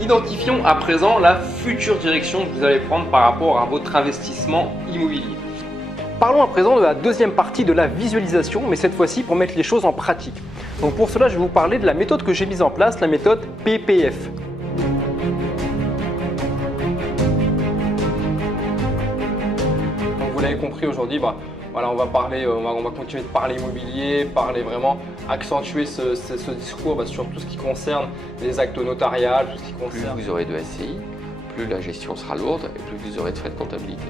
Identifions à présent la future direction que vous allez prendre par rapport à votre investissement immobilier. Parlons à présent de la deuxième partie de la visualisation, mais cette fois-ci pour mettre les choses en pratique. Donc pour cela, je vais vous parler de la méthode que j'ai mise en place, la méthode PPF. Donc vous l'avez compris aujourd'hui, voilà, on va continuer de parler immobilier, parler vraiment, accentuer ce discours sur tout ce qui concerne les actes notariales, tout ce qui concerne… Plus vous aurez de SCI, plus la gestion sera lourde et plus vous aurez de frais de comptabilité.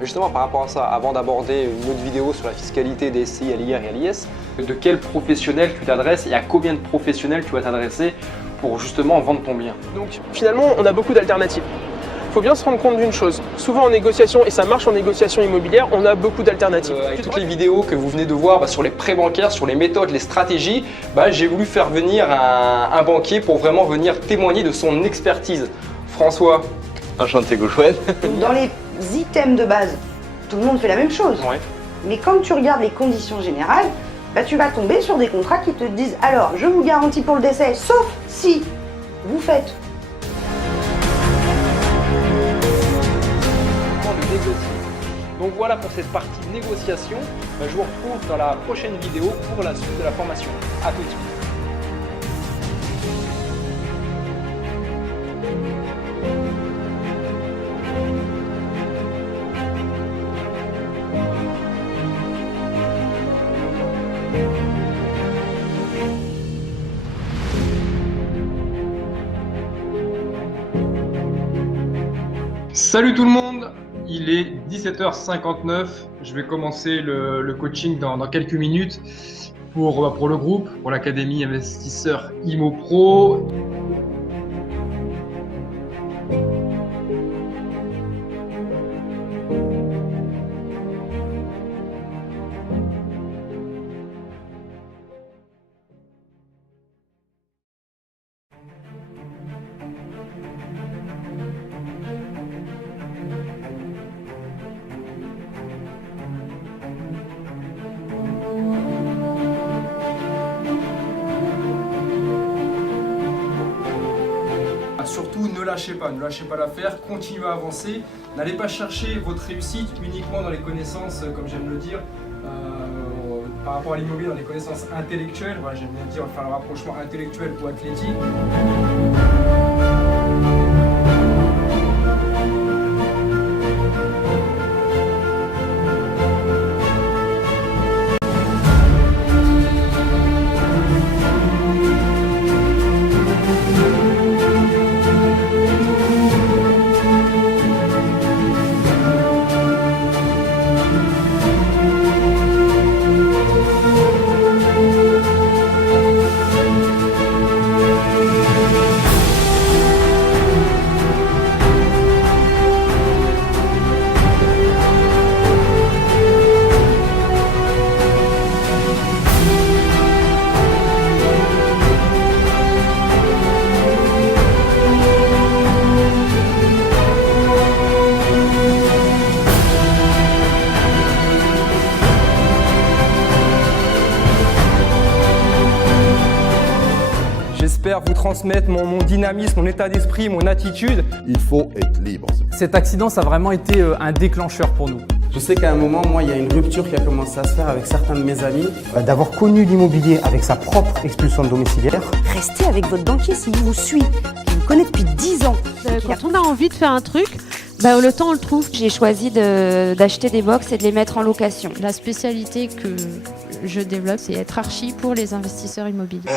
Justement, par rapport à ça, avant d'aborder une autre vidéo sur la fiscalité des SCI à l'IR et à l'IS, de quel professionnel tu t'adresses et à combien de professionnels tu vas t'adresser pour justement vendre ton bien. Donc finalement, on a beaucoup d'alternatives. Il faut bien se rendre compte d'une chose, souvent en négociation, et ça marche en négociation immobilière, on a beaucoup d'alternatives. Avec toutes les vidéos que vous venez de voir sur les prêts bancaires, sur les méthodes, les stratégies, j'ai voulu faire venir un banquier pour vraiment venir témoigner de son expertise. François. Enchanté Gouchouette. Dans les items de base, tout le monde fait la même chose. Ouais. Mais quand tu regardes les conditions générales, tu vas tomber sur des contrats qui te disent « Alors, je vous garantis pour le décès, sauf si vous faites… » Donc voilà pour cette partie négociation. Je vous retrouve dans la prochaine vidéo pour la suite de la formation. A tout de suite. Salut tout le monde, il est 17h59, je vais commencer le coaching dans quelques minutes pour le groupe, pour l'Académie Investisseurs Immo Pro. Surtout ne lâchez pas l'affaire, continuez à avancer, n'allez pas chercher votre réussite uniquement dans les connaissances, comme j'aime le dire, par rapport à l'immobilier, dans les connaissances intellectuelles, voilà, j'aime bien dire faire le rapprochement intellectuel ou athlétique. J'espère vous transmettre mon dynamisme, mon état d'esprit, mon attitude. Il faut être libre. Cet accident, ça a vraiment été un déclencheur pour nous. Je sais qu'à un moment, moi, il y a une rupture qui a commencé à se faire avec certains de mes amis. D'avoir connu l'immobilier avec sa propre expulsion domiciliaire. Restez avec votre banquier s'il vous suit, qui vous connaît depuis 10 ans. Quand on a envie de faire un truc, le temps on le trouve. J'ai choisi d'acheter des box et de les mettre en location. La spécialité que je développe, c'est être archi pour les investisseurs immobiliers.